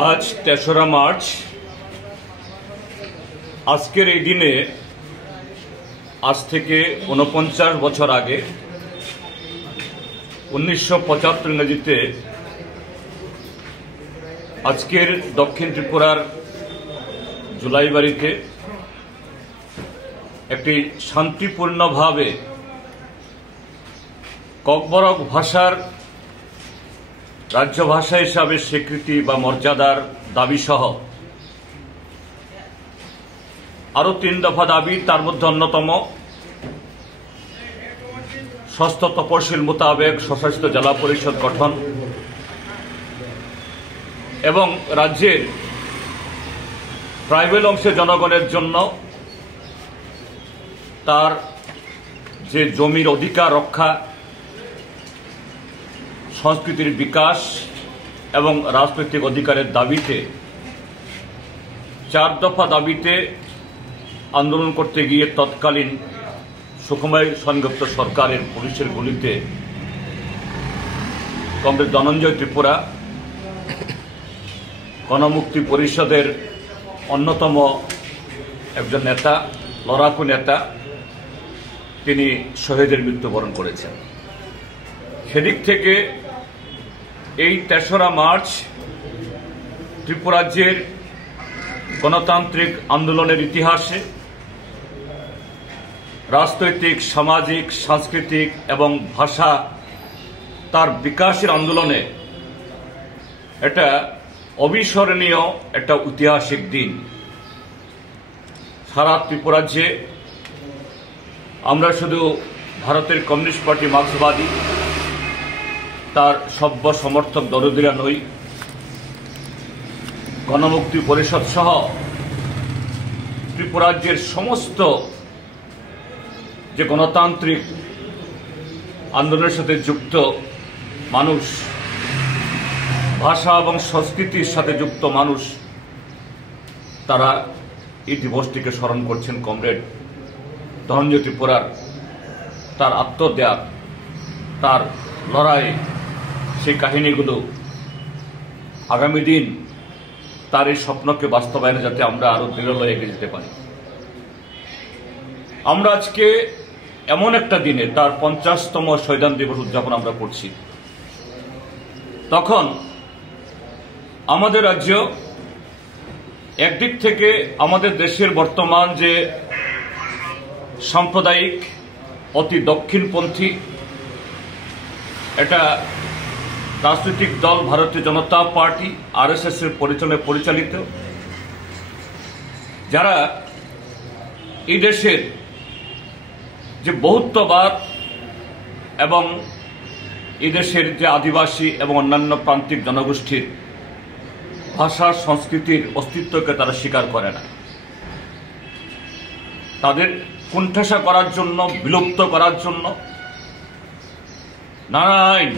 আজ ৩রা মার্চ। আজকের এই দিনে আজ থেকে ৪৯ বছর আগে ১৯৭৫ ইংরেজিতে আজকের দক্ষিণ ত্রিপুরার জুলাইবাড়িতে একটি শান্তিপূর্ণভাবে ককবরক ভাষার রাজ্য ভাষা হিসাবে স্বীকৃতি বা মর্যাদার দাবি সহ আরো ৩ দফা দাবি, তার মধ্যে অন্যতম ষষ্ঠ তফসিল মোতাবেক স্বশাসিত জেলা পরিষদ গঠন এবং রাজ্যের ট্রাইবেল অংশের জনগণের জন্য তার যে জমির অধিকার রক্ষা, সংস্কৃতির বিকাশ এবং রাজনৈতিক অধিকারের দাবিতে ৪ দফা দাবিতে আন্দোলন করতে গিয়ে তৎকালীন সুখময় সংযুক্ত সরকারের পুলিশের গুলিতে কংগ্রেস ধনঞ্জয় ত্রিপুরা গণমুক্তি পরিষদের অন্যতম একজন নেতা, লড়াকু নেতা, তিনি শহীদের মৃত্যুবরণ করেছেন। সেদিক থেকে এই ৩রা মার্চ ত্রিপুরাজ্যের গণতান্ত্রিক আন্দোলনের ইতিহাসে রাজনৈতিক, সামাজিক, সাংস্কৃতিক এবং ভাষা তার বিকাশের আন্দোলনে এটা অবিস্মরণীয় একটা ঐতিহাসিক দিন। সারা ত্রিপুরাজ্যে আমরা শুধু ভারতের কমিউনিস্ট পার্টি মার্ক্সবাদী তার সভ্য সমর্থক দরদিরা নই, গণমুক্তি পরিষদ সহ ত্রিপুরাজ্যের সমস্ত যে গণতান্ত্রিক আন্দোলনের সাথে যুক্ত মানুষ, ভাষা এবং সংস্কৃতির সাথে যুক্ত মানুষ, তারা এই দিবসটিকে স্মরণ করছেন কমরেড ধনঞ্জয় ত্রিপুরার তার আত্মত্যাগ, তার লড়াই, সেই কাহিনীগুলো আগামী দিন তার এই স্বপ্নকে বাস্তবায়নে যাতে আমরা আরো দৃঢ় এগিয়ে যেতে পারি। আমরা আজকে এমন একটা দিনে তার ৫০তম শহীদান দিবস উদযাপন আমরা করছি। তখন আমাদের রাজ্য একদিক থেকে আমাদের দেশের বর্তমান যে সাম্প্রদায়িক অতি দক্ষিণপন্থী এটা রাজনৈতিক দল ভারতীয় জনতা পার্টি আরএসএস এর পরিচালিত, যারা এই দেশের যে বহুত্ববাদ এবং এই দেশের যে আদিবাসী এবং অন্যান্য প্রান্তিক জনগোষ্ঠীর ভাষা সংস্কৃতির অস্তিত্বকে তারা স্বীকার করে না, তাদের কুণ্ঠাসা করার জন্য, বিলুপ্ত করার জন্য নানা আইন,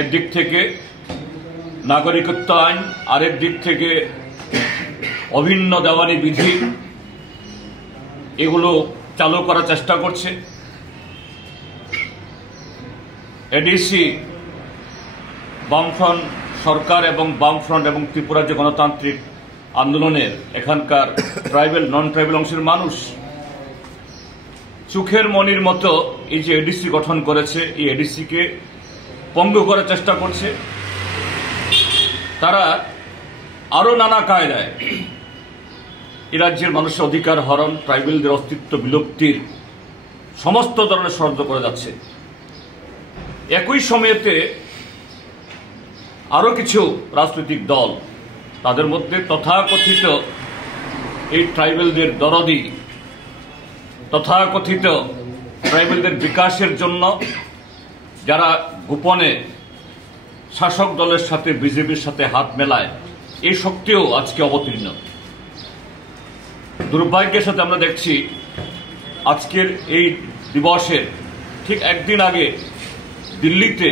একদিক থেকে নাগরিকত্ব আইন, আরেক দিক থেকে অভিন্ন দেওয়ানি বিধি, এগুলো চালু করার চেষ্টা করছে। এডিসি, বামফ্রন্ট সরকার এবং বামফ্রন্ট এবং ত্রিপুরা যে গণতান্ত্রিক আন্দোলনের এখানকার ট্রাইবেল, নন ট্রাইবেল অংশের মানুষ চোখের মনির মতো এই যে এডিসি গঠন করেছে, এই এডিসিকে পঙ্গু করার চেষ্টা করছে। তারা আরো নানা কায়দায় এই রাজ্যের মানুষের অধিকার হরণ, ট্রাইবেলদের অস্তিত্ব বিলুপ্তির সমস্ত ধরনের ষড়যন্ত্র করে যাচ্ছে। একই সময়েতে আরো কিছু রাজনৈতিক দল, তাদের মধ্যে তথাকথিত এই ট্রাইবেলদের দরদি, তথাকথিত ট্রাইবেলদের বিকাশের জন্য যারা গোপনে শাসক দলের সাথে, বিজেপির সাথে হাত মেলায়, এই শক্তিও আজকে অবতীর্ণ। দুর্ভাগ্যের সাথে আমরা দেখছি আজকের এই দিবসের ঠিক একদিন আগে দিল্লিতে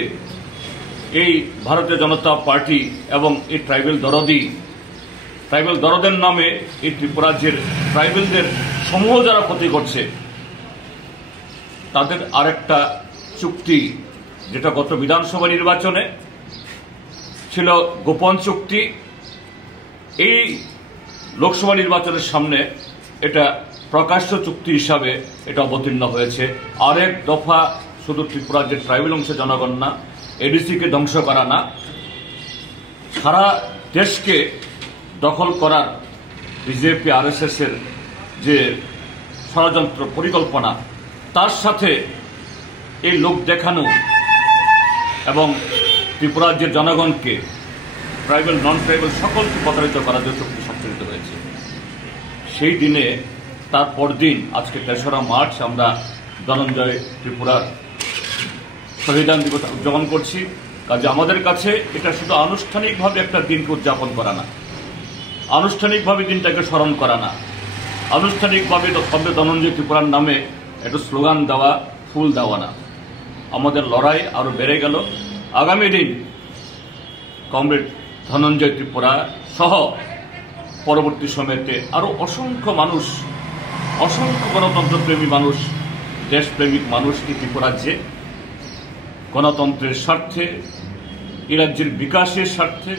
এই ভারতীয় জনতা পার্টি এবং এই ট্রাইবেল দরদের নামে এই ত্রিপুরাজ্যের ট্রাইবেলদের সমূহ যারা ক্ষতি করছে, তাদের আরেকটা চুক্তি, যেটা গত বিধানসভা নির্বাচনে ছিল গোপন চুক্তি। এই লোকসভা নির্বাচনের সামনে এটা প্রকাশ্য চুক্তি হিসাবে এটা অবতীর্ণ হয়েছে। আরেক দফা শুধু ত্রিপুরা যে ট্রাইবাল অংশের জনগণ না, এডিসিকে ধ্বংস করা না, সারা দেশকে দখল করার বিজেপি আরএসএস এর যে ষড়যন্ত্র পরিকল্পনা, তার সাথে এই লোক দেখানো এবং ত্রিপুরা রাজ্যের জনগণকে ট্রাইবাল নন ট্রাইবাল সকলকে প্রতারিত করার জন্য চুক্তি স্বাক্ষরিত হয়েছে। সেই দিনে তার পরদিন আজকে ৩রা মার্চ আমরা ধনঞ্জয় ত্রিপুরার সংবিধান দিবস উদযাপন করছি। কাজে আমাদের কাছে এটা শুধু আনুষ্ঠানিকভাবে একটা দিনকে উদযাপন করা না, আনুষ্ঠানিকভাবে দিনটাকে স্মরণ করা না, আনুষ্ঠানিকভাবে ধনঞ্জয় ত্রিপুরার নামে একটা স্লোগান দেওয়া, ফুল দেওয়া না। আমাদের লড়াই আরো বেড়ে গেল। আগামী দিন কমরেড ধনঞ্জয় ত্রিপুরা সহ পরবর্তী সময়তে আরো অসংখ্য মানুষ, অসংখ্য গণতন্ত্রপ্রেমী মানুষ, দেশপ্রেমিক মানুষ এই ত্রিপুরা রাজ্যে গণতন্ত্রের স্বার্থে, এই রাজ্যের বিকাশের স্বার্থে,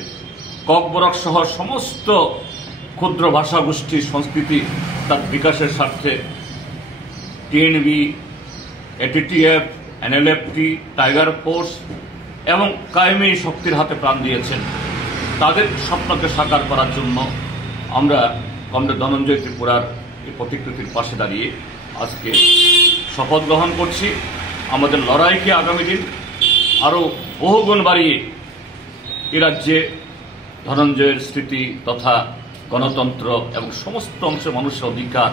ককবরক সহ সমস্ত ক্ষুদ্র ভাষাগোষ্ঠী সংস্কৃতি তার বিকাশের স্বার্থে TNB, ATTF, NLFT, tiger force এবং কায়েমি শক্তির হাতে প্রাণ দিয়েছেন। তাদের স্বপ্নকে সাকার করার জন্য আমরা কমরেড ধনঞ্জয় ত্রিপুরার এই প্রতিকৃতির পাশে দাঁড়িয়ে আজকে শপথ গ্রহণ করছি। আমাদের লড়াইকে আগামী দিন আরও বহুগুণ বাড়িয়ে এ রাজ্যে ধনঞ্জয়ের স্মৃতি তথা গণতন্ত্র এবং সমস্ত অংশের মানুষের অধিকার